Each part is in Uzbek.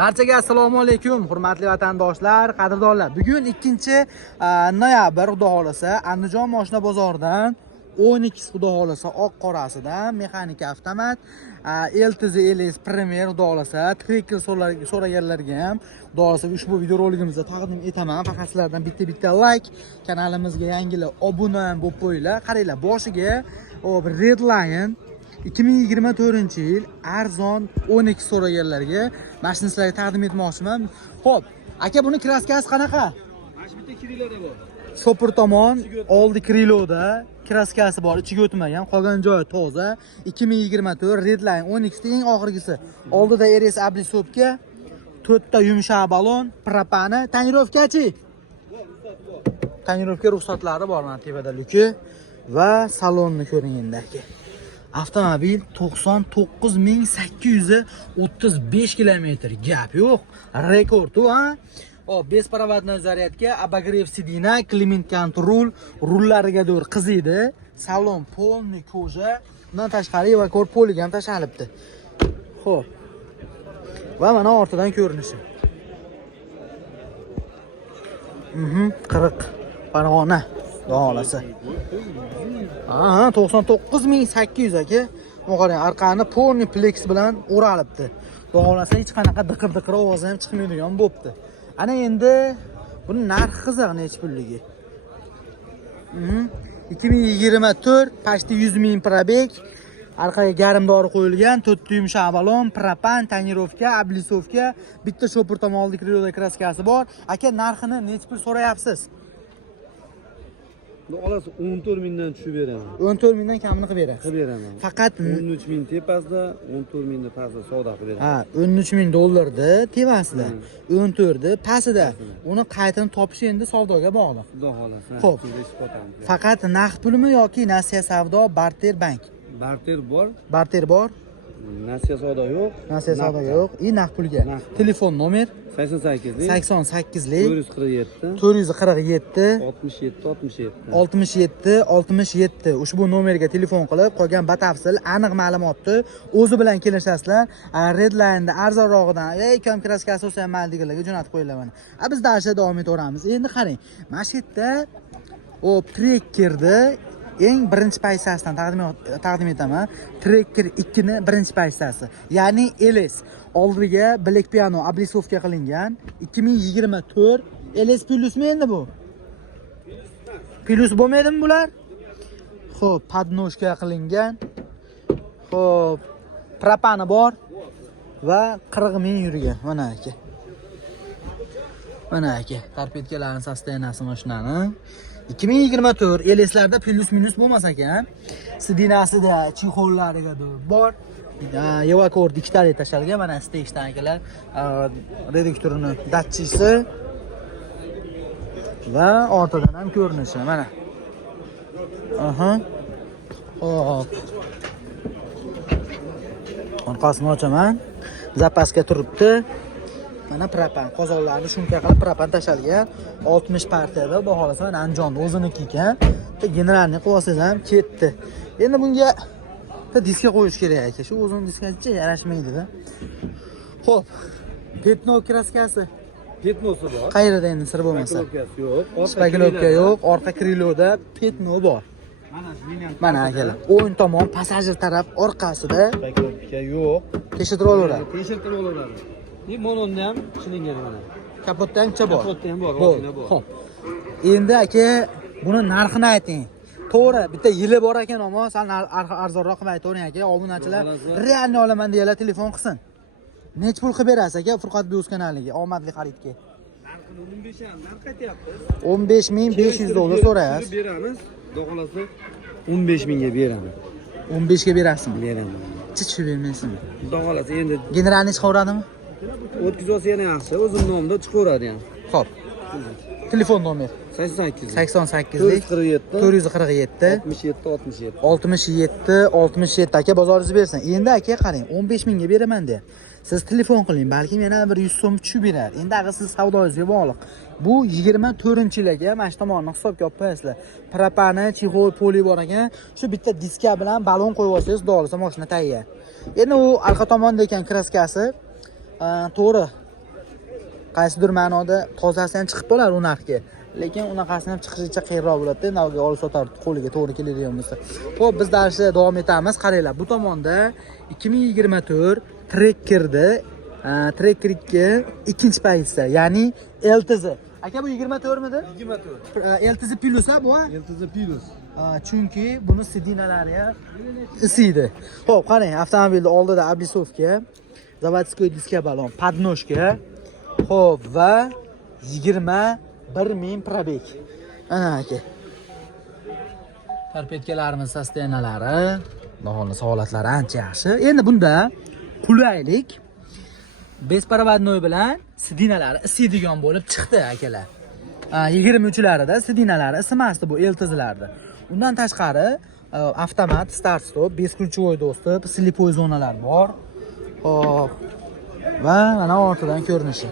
Barchaga assalomu alaykum, hurmatli vatandoshlar, qadrdonlar. Bugun 2-noyabr, xudo xolasa, Andijon mashina bozoridan 12 xudo xolasa oq qorasidan mexanika avtomat LTZ LS Premier xudo xolasa trekker so'raganlarga ham xudo xolasa ushbu videorolikimizda taqdim etaman. Faqat sizlardan bitta like, kanalimizga yangilar obuna ham bo'lib qo'yinglar. Qaranglar, boshiga bir Redline 2024-yil arzon 12 so'raganlarga mashina sizlarga taqdim etmoqchiman. Xo'p, aka, buni kraskasi qanaqa? Mana bitta krilada bor. Sopir tomon oldi kriloda kraskasi bor, ichiga o'tmagan, qolgan joyi toza. 2024 Redline 12 eng oxirgisi. Oldida RS ablisovka, 4 ta yumshoq balon, propani, tonirovkachi. Tonirovka ruxsatlari bor mana tepada luki va salonni ko'ring endi aka. Avtomobil 99.835 kilometr. Gap yo'q, rekord u, ha? Hop, besprovодной zaryadka, обогрев sidina, climate control, rullariga do'r qiziydi. Salon polniy koja, undan tashqari va ko'r poliga ham tashalibdi. Xo'p. Va mana ortidan ko'rinishi. 40 Farg'ona, xohlasa. 99.800 aka. Qarang, arqani polniy plex bilan o'ralibdi. Xohlasa hech qanaqa diqir ovozi ham chiqmaydigan bo'pti. Ana endi buni narxi qiziq, necha pulligi? 2024 почти 100.000 probeg. Arqaga garimdori qo'yilgan, 4 ta yumshoq balon, propan, tonirovka, ablisovka, bitta shopir tomon oldi kriloda kraskasi bor. Aka, narxini necha pul so'rayapsiz? Olasi 14.000 dan tushib beraman. 14.000 dan kamini qilib berasiz. Qilib beraman. Faqat 13.000 tepasida, 14.000 dan pastida savdo qilib beraman. Ha, 13.000 $ tepasida, 14 pastida. Uni qaytini topish endi savdoga bog'liq. Xudo xolasa. Xo'p. Faqat naqd pulmi yoki nasiya savdo, barter bank? Barter bor. Barter bor. Nasiya savdo yo'q. Nasiya savdo yo'q. Naqd pulga. Telefon nomer 88lik 447 67 ushbu nomerga telefon qilib qolgan batafsil aniq ma'lumotni o'zi bilan kelishasizlar. Redline'da arzonrog'idan kam kraskasi olsa ham mayli deganlarga jo'natib qo'yinglar mana. Biz darsda davom etaveramiz. Endi qarang, mana shu yerda trekkerni eng birinchi paysasidan taqdim etaman. Trekker 2 ni birinchi paysasi, ya'ni LS. Oldiga Black Piano ablisovka qilingan. 2024 LS plusmi endi bu? Plus bo'lmaydimi bular? Xo'p, podnoshka qilingan. Xo'p, propani bor va 40.000 yurgan. Mana aka. Mana aka, torpedkalarning sostoyanasi mashinani. 2024 LS'larda plus minus bo'lmas ekan. Sidinasida chexollariga bor. Yevakord 2 ta tashalgan. Mana stechdan akalar, reduktorini datchisi va ortidan ham ko'rinishi mana. Hop. Orqasini ochaman. Zapaska turibdi. Mana propan qozonlarni shuncha qilib propan tashalgan. 60 partiyada baholasa mana Andijonda o'ziniki ekan. Generalni qo'ysangiz ham ketdi. Endi bunga diska qo'yish kerak ekan. Shu o'zini diskaga yarashmaydi-da. Xo'p, petno kraskasi. Petnosi bor. Qayerda endi sir bo'lmasa? Shpagilovkasi yo'q. Shpagilovka yo'q, orqa kriloda petno bor. Mana akalar, o'ng tomon passajir taraf orqasida Shpagilovka yo'q. tekshirtirib olaveradi. Tekshirtirib olaveradi. Mononni ham qilingan mana. Kapotda hamcha bor. Kapotda ham bor, mashina bor. Xo'p. Endi aka, buni narxini ayting. To'g'ri, bitta yili bor ekan, ammo sal arzonroq qilib aytavering aka. Obunachilar realni olaman deyalar, telefon qilsin. Nech pul qilib berasiz aka Furqat Buyuz kanaliga, omadli xaridga? Narxini 15 dan qaytyapmiz. 15.500 $ so'rayapsiz. Beramiz. Xudo xolasa 15.000 ga beramiz. 15 ga berasizmi? Beraman. Tushib bermaysizmi? Xudo xolasa endi Generalni chiqaveradimi? o'tkazib olsa yana yaxshi. O'zim nomimda chiqaveradi ham. Xo'p. Telefon nomer 88lik 447 67 aka, bozoringiz bersin. Endi aka qarang, 15.000 ga beraman de. Siz telefon qiling, balki yana bir 100 so'm tushib berar. Endi agar siz savdoingizga bog'liq. Bu 24-yilga mana shu tomonni hisobga olib qo'yasizlar. Propani, chexol, poli bor ekan. Shu bitta diska bilan balon qo'yib olsangiz, xudo xolasa mashina tayyor. Endi u orqa tomonda ekan kraskasi, to'g'ri, qaysidir ma'noda tozasi ham chiqib qolar u narxga. Lekin unaqasini ham chiqishicha qiyinroq bo'ladi-da, navga olib sotar qo'liga to'g'ri keladigan bo'lsa. Xo'p, biz darsda davom etamiz. Qaranglar, bu tomonda 2024 Trekkerda Trekker 2 ikkinchi pozitsiya, ya'ni LTZ. Aka bu 24 midi? 24. LTZ Plus bu? LTZ Plus. Chunki buni sidinalari isiydi. Xo'p, qarang, avtomobilning oldida oblisovka, zavodskoy diska balon, podnoshka. Xo'p, va 21.000 probeg. Ana aka. Torpedkalarimiz sostenalari, noxonasi holatlari ancha yaxshi. Endi bunda qulaylik besparovodnoy bilan sidinalari isiydigan bo'lib chiqdi akalar. 23larida sidinalari isimasdi bu LTZlarda. Undan tashqari avtomat, start stop, besключевой достуp, slipoy zonalar bor. Hop. Va mana ortidan ko'rinishi.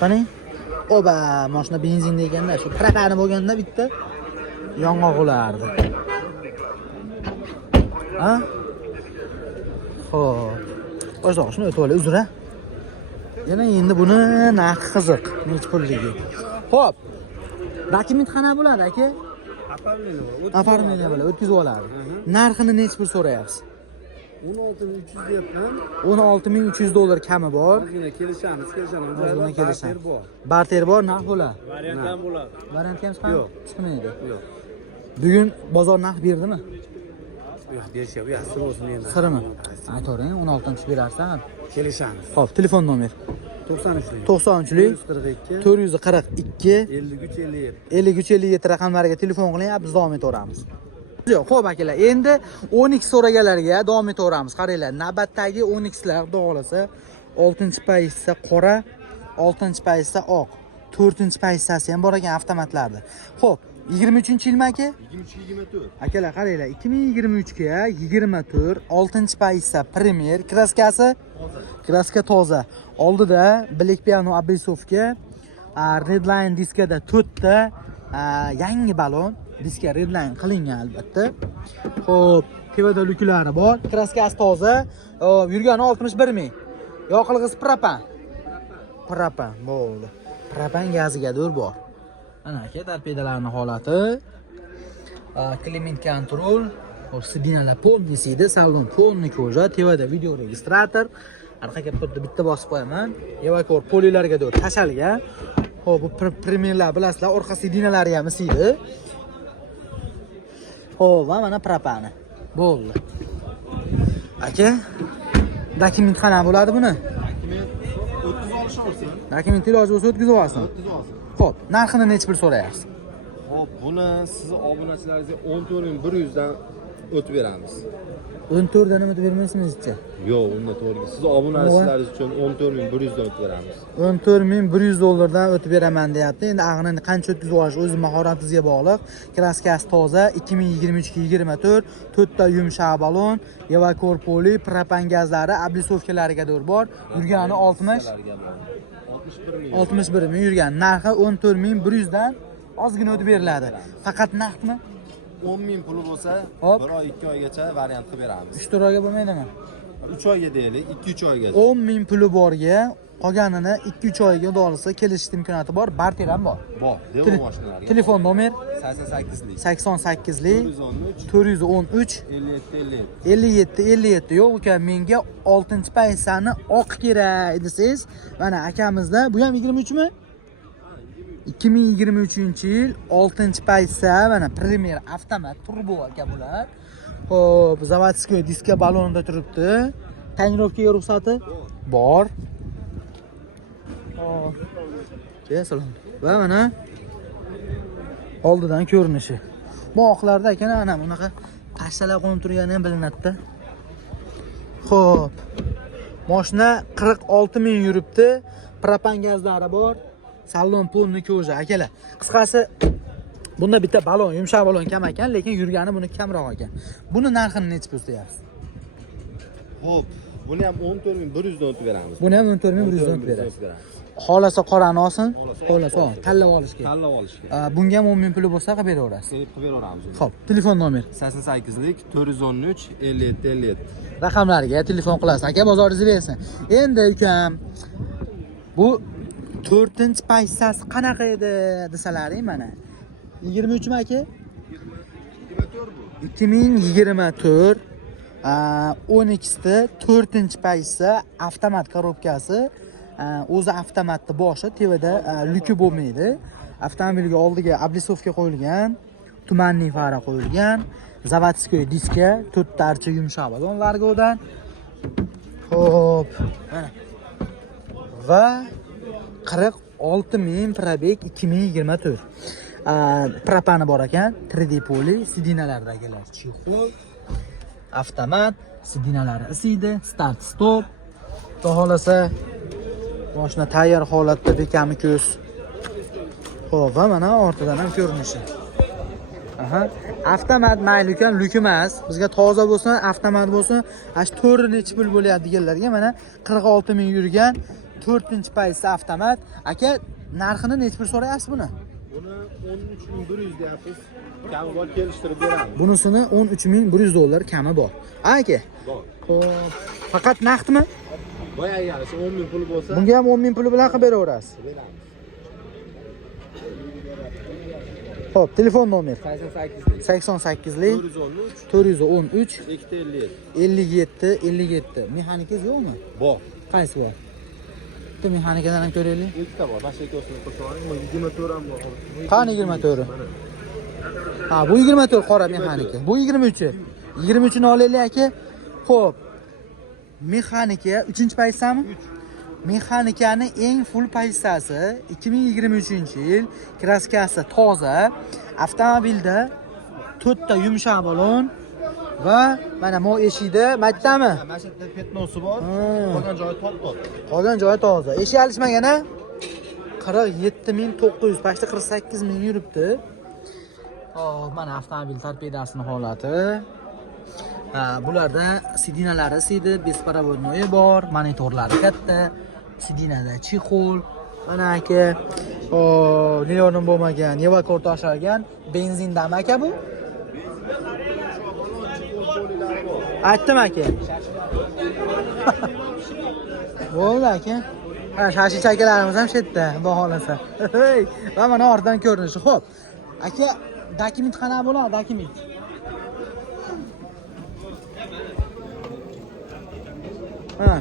Qani? Oba, mashina benzinda ekanda, shu propani bo'lganda bitta yong'oq bo'lardi. Ha? Xo'p. O'zroq shuni o'tib olay, uzr-a. Yana endi buni narxi qiziq, necha pulligi. Xo'p. Dokument qana bo'ladi aka? Oformleniya bilan o'tkazib oladi. Narxini necha pul so'rayapsiz? 16.300 deyapman. 16.300 dollar kami bor. Ozgina kelishamiz. Ozgina kelishamiz. Barter bor, narx bo'ladi. Variant ham bo'ladi. Variant ham chiqadi? Yo'q. Chiqmaydi. Yo'q. Bugun bozor narx berdimi? Yo'q, berishyapti. Yaxshi bo'lsin endi. Sirimi? Aytavering, 16-chi berarsan. Kelishamiz. Xo'p, telefon nomer. 93lik. 93lik 442 5357 raqamlariga telefon qiling, biz davom etaveramiz. Yo'q, xo'p akalar, endi 12 so'raganlarga davom etaveramiz. Qaranglar, navbatdagi 12lar xudo xolasa 6-pozitsiya qora, 6-pozitsiya oq, 4-pozitsiyasi ham bor ekan avtomatlarda. Xo'p, 23-yilmi aka? 23-24. Akalar, qaranglar, 2023 ga 24, 6-pozitsiya Premier, kraskasi kraska toza. Oldida Black Piano oblisovka, Redline diskada 4 ta yangi balon, diska Redline qilingan albatta. Xo'p, tevada luklari bor, kraskasi toza, yurgani 61 ming. Yoqilg'isi propan. Propan bo'ldi. Propan gazigadir bor. Ana aka, torpedalarning holati. Climate control, sidinalar polnisida, salon polni ko'ja, tevada video registrator. Arqaga bitta bosib qo'yaman. Evakor polilarga doğru tashalgan. Xo'p, bu Premierlar bilasizlar, orqa sidinalari ham isiydi. Xo'p, va mana propani. Bo'ldi. Aka, dokument qana bo'ladi buni? Dokument 30 olishaversin. Dokument iloji bo'lsa o'tkazib olsin. 30 olsin. Xo'p, narxini necha pul so'rayapsiz? Hop, buni sizni obunachilaringizga 14100 dan o'tib beramiz. 14 dan o'tib bermaysizmi-chi? Yo'q, unda to'g'ri. Sizni obunachilaringiz uchun 14100 dan o'tib beramiz. 14100 dollardan o'tib beraman deyapti. Endi ag'ini qancha o'tkazib olish o'z mahoratingizga bog'liq. Kraskasi toza, 2023-24, 4 ta yumshoq balon, Evakor poli, propan gazlari, oblisovkalariga doğru bor. Yurgani 61 ming yurgan. Narxi 14100 dan ozgina o'tib beriladi. Faqat naqdmi? 10.000 puli bo'lsa, 1 oy 2 oygacha variant qilib beramiz. 3 oyga bo'lmaydimi? 3 oyga deylik, 2-3 oygacha. 10.000 puli borga, qolganini 2-3 oyga dolsa kelish imkoniyati bor, barter ham bor. Bor, devo mashinalarga. Telefon nomer 88lik 88lik 413 413 57 57. Yo'q uka, menga 6-pozitsiyani oq kerak desangiz, mana akamizda, bu ham 23 mi? 2023-yil 6-pozitsiya, mana Premier avtomat turbo aka bular. Xo'p, zavodskoy diska balonida turibdi. Tonirovkaga ruxsati bor. Hop. Salom. Va mana oldidan ko'rinishi. Bu oqlarda ekan, ana bunaqa tashtalar qo'yib turgani ham bilinadi-da. Xo'p. Mashina 46 ming yuribdi. Propan gazlari bor. Salon polni ko'ja akalar. Qisqasi bunda bitta balon, yumshoq balon kam ekan, lekin yurgani buni kamroq ekan. Buni narxini necha pul deyapsiz? Xo'p, buni ham 14100 dan o'tib beramiz. Buni ham 14100 dan o'tib beramiz. Xohlasa qorani olsin, xohlasa tanlab olishga. Tanlab olishga. Bunga ham 10 ming puli bo'lsa qilib beraverasiz. Qilib beraveramiz. Xo'p, telefon nomer. 88lik 413 57 57. Raqamlariga telefon qilasiz. Aka bozoringizni bersin. Endi ukam bu 4-payssasi qanaqa edi desalaring mana. 23 mi aka? 2024 12sta 4-payssa avtomat korobkasi. O'zi avtomatni boshi tevada lyuki bo'lmaydi. Avtomobilga oldiga oblisovka qo'yilgan, tumanli fara qo'yilgan, zavodskoy diska, 4 tarcha yumshoq balon largodan. Xo'p, mana. Va 46 ming probeg 2024. Propani bor ekan, 3D poli, sidinalardagilar chexol, avtomat, sidinalari isiydi, start stop. Xohlasa mashina tayyor holatda bekami ko'z. Xo'p, va mana ortidan ham ko'rinishi. Aha, avtomat mayli ekan, lyuk emas. Bizga toza bo'lsin, avtomat bo'lsin, ash 4 necha pul bo'lyapti deganlarga mana 46 ming yurgan 4-payssa avtomat. Aka, narxini necha pul so'rayapsiz buni? Buni 13100 deyapsiz. Kami bor kelishtirib beramiz. Bunisini 13100 dollar kami bor. Aka. Bor. Xo'p, faqat naqdmi? Boya yarisi 10 ming puli bo'lsa, Bunga ham 10 ming puli bilan qilib beraverasiz. beramiz. Xo'p, telefon nomer 88lik 88lik 413 413 257. 57. Mexanikangiz yo'qmi? Bor. Qaysi bor? Bitta mexanikadan ham ko'raylik. Ikkita bor. Boshqa ikkosini qo'shib oling. 24 ham bor. Qani 24? Ha, bu 24 qora mexanika. Bu 23. 23 ni olaylik aka. Xo'p. Mexanika 3-paysami? Mexanikani eng full paysasi 2023-yil, kraskasi toza, avtomobilda 4 ta yumshoq balon va mana mo eshikda maytdami? Mana shu yerda petnosi bor. Qolgan joyi top-top. Qolgan joyi toza. Eshik alishmagan-a? 47900, pashta 48000 yuribdi. Mana avtomobil torpedasini holati. Bularda sidinalari siydi, besparavodnoyi bor, monitorlari katta, sidinada chexol, mana aka, neonim bo'lmagan, evakor tashlagan, benzindami aka bu? Aytdim aka. Bo'ldi aka. Shashi chakalarimiz ham shu yerda, xudo xolasa. Va mana ortidan ko'rinishi. Xo'p. Aka, dokument qanaqa bo'ladi, dokument? Ha.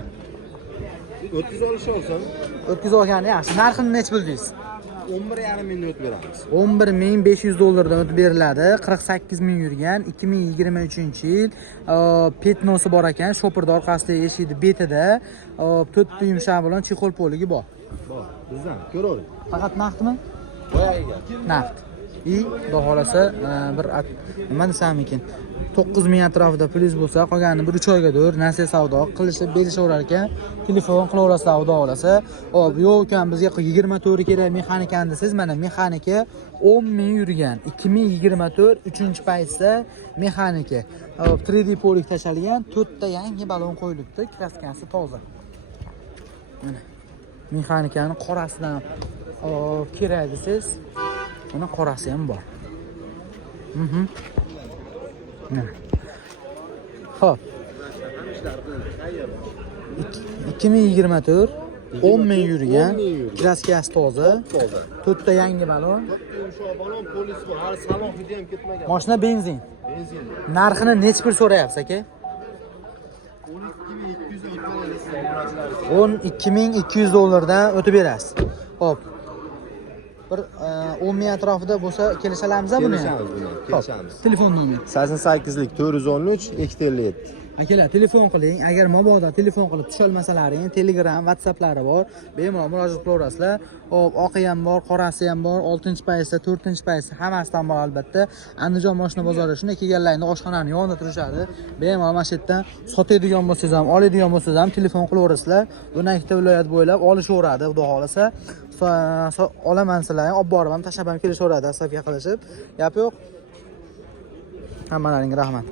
O'tkiz olish olsam, O'tkazib olgani yaxshi. Narxini necha bildingiz? 11,5 mingdan o'tib beramiz. 11500 dollardan o'tib beriladi. 48000 yurgan 2023-yil. Petnosi bor ekan, shoperda orqasida eshikni betida, 4 ta yumshoq bilan chexol poligi bor. Bor. Bizdan ko'ravering. Faqat naqdmi? Boyagiga. Naqd. Xudo xolasa bir nima desam ekan, 9000 atrofida plyus bo'lsa, qolganini bir 3 oygadir nasiya savdo qilishib berishaverar ekan, telefon qilaverasizlar xudo xolasa. Hop, yo'q ekan bizga 24 kerak mexanikani desiz, mana mexanika 10000 yurgan 2024 3-payssa mexanika. Hop, 3D polik tashalgan, 4 ta yangi balon qo'yilibdi, kraskasi toza. Mana mexanikani qorasidan kerak desiz. Buni qorasi ham bor. Xo'p. 2024 10,000 yurgan, kraskasi toza, 4 ta yangi balon. Yumshoq balon, polis bor. Hali salon hidi ham ketmagan. Mashina benzin. Benzin. Narxini necha pul so'rayapsiz aka? 12200 dollardan o'tib berasiz. Xo'p. Bir 10,000 atrofida bo'lsa kelishalarmiz buni. Kelishamiz. Telefon nomeri 88lik 413 257. akalar telefon qiling. Agar mabodo telefon qilib tusha olmasalaring, Telegram, WhatsApplari bor. Bemalol murojaat qilaverasizlar. Hop, oqi ham bor, qorasi ham bor, 6-payssa, 4-payssa hammasidan bor albatta. Andijon mashina bozori shunday kelganlaringda oshxonaning yonida turishadi. Bemalol mana shu yerdan sotadigan bo'lsangiz ham, oladigan bo'lsangiz ham telefon qilaverasizlar. Buni ikkita viloyat bo'ylab olishaveradi, xudo xolasa. Olaman sizlarni, olib borib ham tashlab ham kelishaveradi, hisobga qilishib. Gap yo'q. Hammalaringga rahmat.